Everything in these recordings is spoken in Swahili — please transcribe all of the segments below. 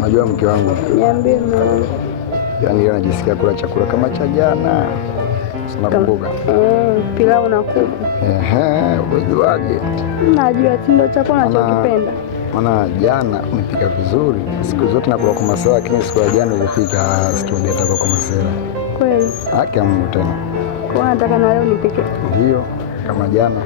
Unajua mke wangu, niambie mama. Yaani leo najisikia kula chakula kama cha jana. Unakumbuka? Pilau na kuku. Unajuaje? Najua ndio chakula ninachokipenda. Maana jana umepika vizuri. Siku zote nakula kwa masala, lakini siku ya jana ulipika sikuambia hata kwa masala. Kweli? Haki ya Mungu tena. Kwa nataka na leo nipike. Ndio, kama jana.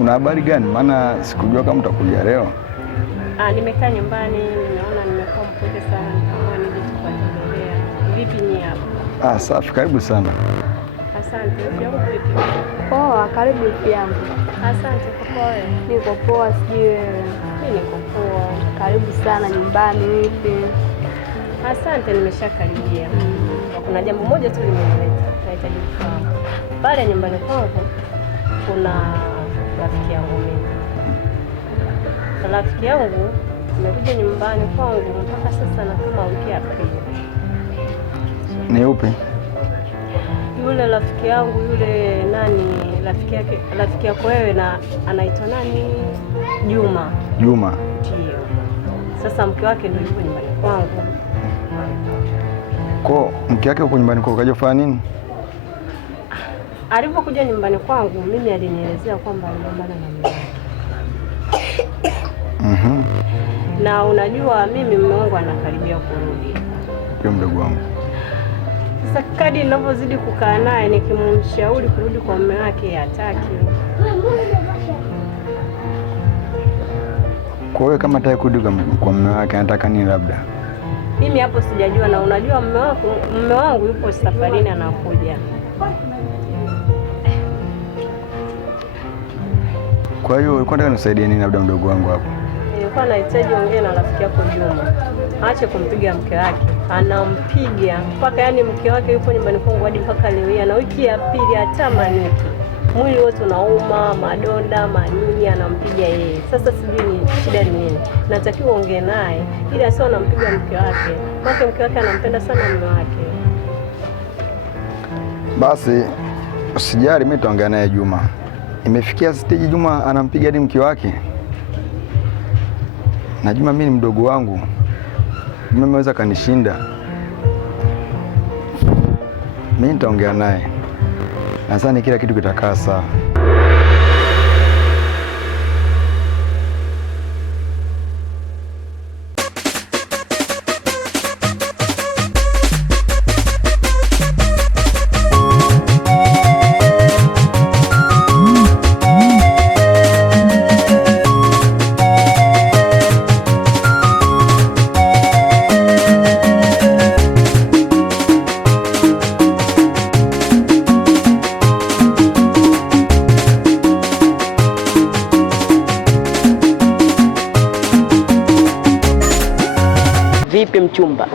Una habari gani? Maana sikujua kama utakuja leo. Nimekaa nyumbani, nimeona nimekuwa mpweke sana, kama nije tukatembelea. Vipi ni hapo? Safi, karibu sana. Asante. Jambo vipi? Poa, karibu yangu. Asante, poa. Niko poa, sijui wewe. Mimi niko poa. Karibu sana nyumbani, vipi? Asante, nimeshakaribia. Kuna jambo moja tu limenileta, nahitaji kufahamu. Pale nyumbani kwangu kuna rafiki yangu mimi. Rafiki yangu amekuja nyumbani kwangu mpaka sasa na kama wiki ya pili. Ni upi? Yule rafiki yangu yule rafiki yako wewe na anaitwa nani? Juma. Juma. Ndio. Sasa mke wake ndio yuko nyumbani kwangu. Kwa mke wake yuko nyumbani kwako, kaja kufanya nini? Alipokuja nyumbani kwangu mimi alinielezea kwamba aligombana na mume wake. Na unajua mimi mume wangu anakaribia kurudi. Ndio mdogo wangu. Sasa kadri ninavyozidi kukaa naye nikimshauri kurudi kwa mume wake hataki. Kwa hiyo kama hataki kurudi kwa mume wake anataka nini labda? Mimi hapo sijajua, na unajua mume wangu yupo safarini anakuja. Kwa hiyo ulikuwa unataka nisaidie nini labda mdogo wangu hapo? Nilikuwa nahitaji ongea na rafiki yako Juma. Aache kumpiga mke wake. Anampiga mpaka yani mke wake yupo nyumbani kwangu hadi mpaka leo na wiki ya pili hata maniki. Mwili wote unauma, madonda, manini anampiga yeye. Sasa sijui ni shida ni nini. Natakiwa ongea naye ili asio anampiga mke wake. Maana mke wake anampenda sana mume wake. Basi usijali, mimi nitaongea naye Juma. Imefikia stage Juma anampiga hadi mke wake. Na Juma mimi ni mdogo wangu. Juma ameweza kanishinda. Mimi nitaongea naye. Nadhani kila kitu kitakaa sawa. Vipi mchumba?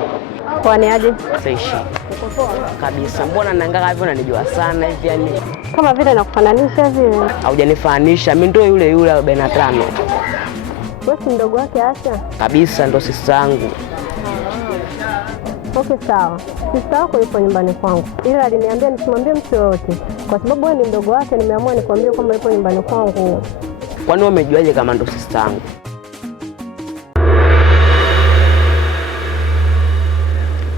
Kwani aje? Saishi. Uko poa kabisa. Mbona naangalia hivi unanijua sana hivi yani? Kama vile nakufananisha vile. Haujanifananisha, mimi ndio yule 45. Wewe si mdogo wake Asha? Kabisa, ndo sister yangu. Okay, sawa. Sister yako yupo nyumbani kwangu. Ila aliniambia nisimwambie mtu yoyote. Kwa sababu wewe ni mdogo wake, nimeamua nikwambie kwamba yupo nyumbani kwangu. Kwani wewe umejuaje kama ndo sister yangu?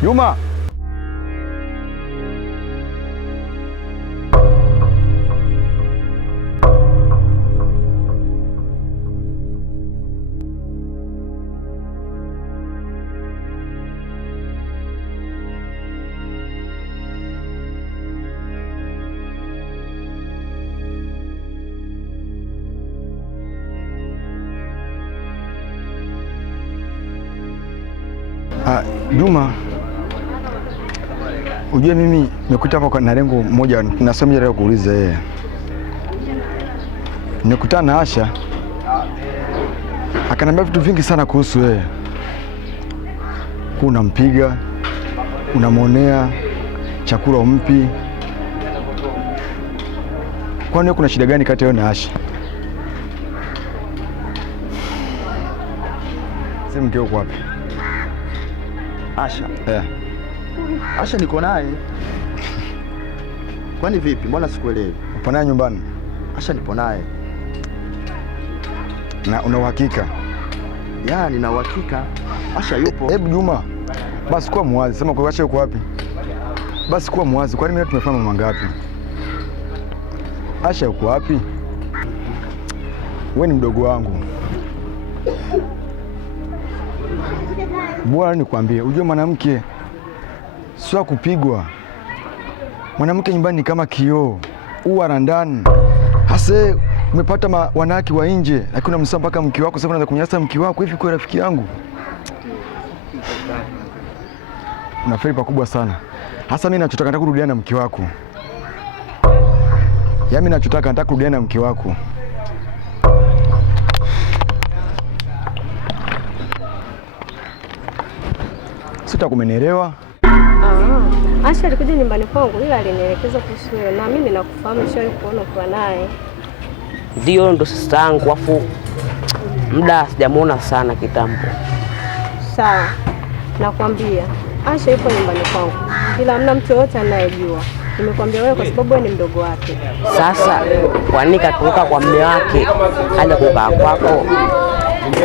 Juma. Juma, ujue mimi nimekuita hapa na lengo moja, na swali moja la kuuliza yeye. Nimekutana na Asha, akaniambia vitu vingi sana kuhusu yeye. Unampiga, unamwonea, chakula umpi. Kwani kuna shida gani kati yao na Asha? Sema mkeo uko wapi? Asha? Asha niko naye. Kwani vipi? Mbona sikuelewi? Upo naye nyumbani? Asha nipo naye. Na una uhakika? Ya, nina uhakika. Asha yupo. Hebu Juma, basi kuwa muwazi. Sema kwa Asha yuko wapi? Basi kuwa muwazi. Kwani mimi tumefanya mambo mangapi? Asha yuko wapi? Wewe ni mdogo wangu. Bwana nikwambie, ujue mwanamke sio kupigwa. Mwanamke nyumbani ni kama kioo, ua ndani. Hasa umepata wanawake wa nje, lakini unamsema mpaka mke wako. Sasa unaanza kunyanyasa mke wako hivi? Kwa rafiki yangu unafeli pakubwa sana. Hasa mimi nataka kurudiana na mke wako. Mimi nataka kurudiana na mke wako. Sitakumenielewa? Asha alikuja nyumbani kwangu ila alinielekeza kuhusu wewe, na mimi nakufahamu, shawahi kuona kwa naye. Ndio, ndo sister yangu, afu muda sijamuona sana kitambo. Sawa, nakwambia Asha yupo nyumbani kwangu ila hamna mtu yoyote anayejua. Nimekwambia wewe kwa sababu wewe ni mdogo wake. Sasa kwa nini katoka kwa mume wake haja kukaa kwako?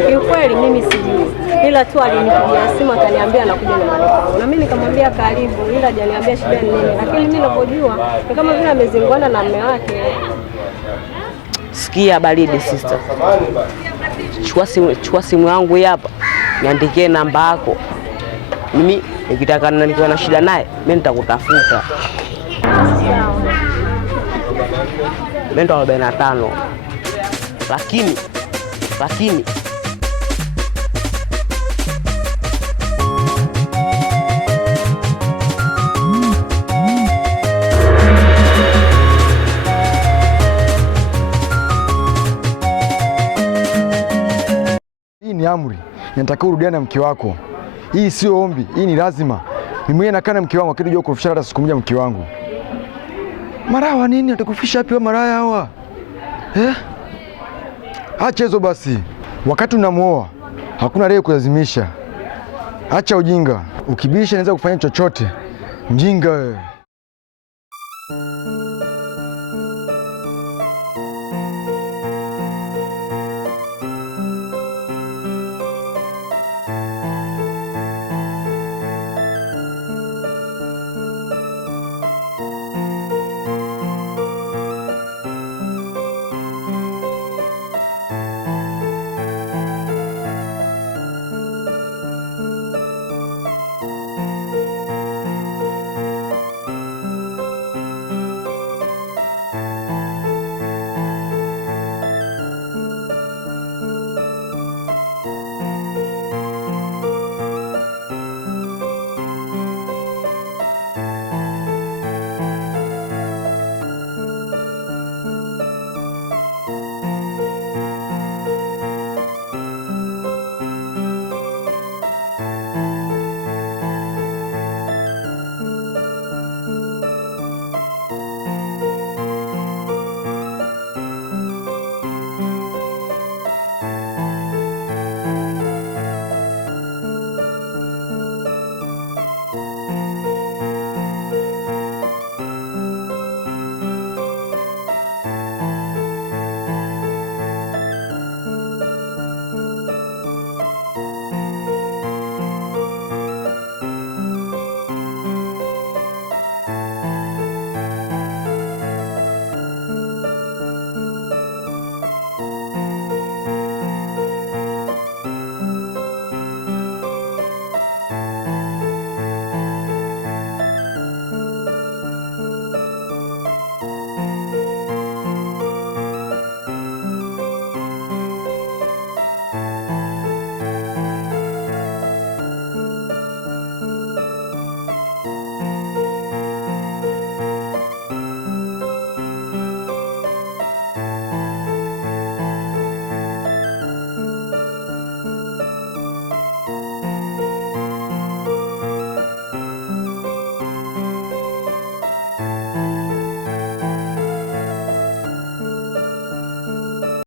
Kiukweli mimi sijui, ila tu alinipigia simu akaniambia anakuja nyumbani kwangu, na mimi nikamwambia karibu, ila hajaniambia shida ni nini. Lakini mimi ninapojua ni kama vile amezingwana na mume wake. Sikia baridi sister, chukua simu yangu hapa, niandikie namba yako. Mimi nikitaka nikiwa na shida naye mimi nitakutafuta. Sawa. Mimi ndo 45. Lakini hii ni amri. Nataka urudiane na mke wako. Hii sio ombi, hii ni lazima. Mimi mwenyewe nakaa na mke wangu, akija huko kufisha hata siku moja mke wangu. Marawa nini? Atakufisha wapi wa maraya hawa? Acha hizo basi. Wakati unamuoa hakuna leo kulazimisha. Acha ujinga. Ukibisha naweza kufanya chochote. Mjinga wewe.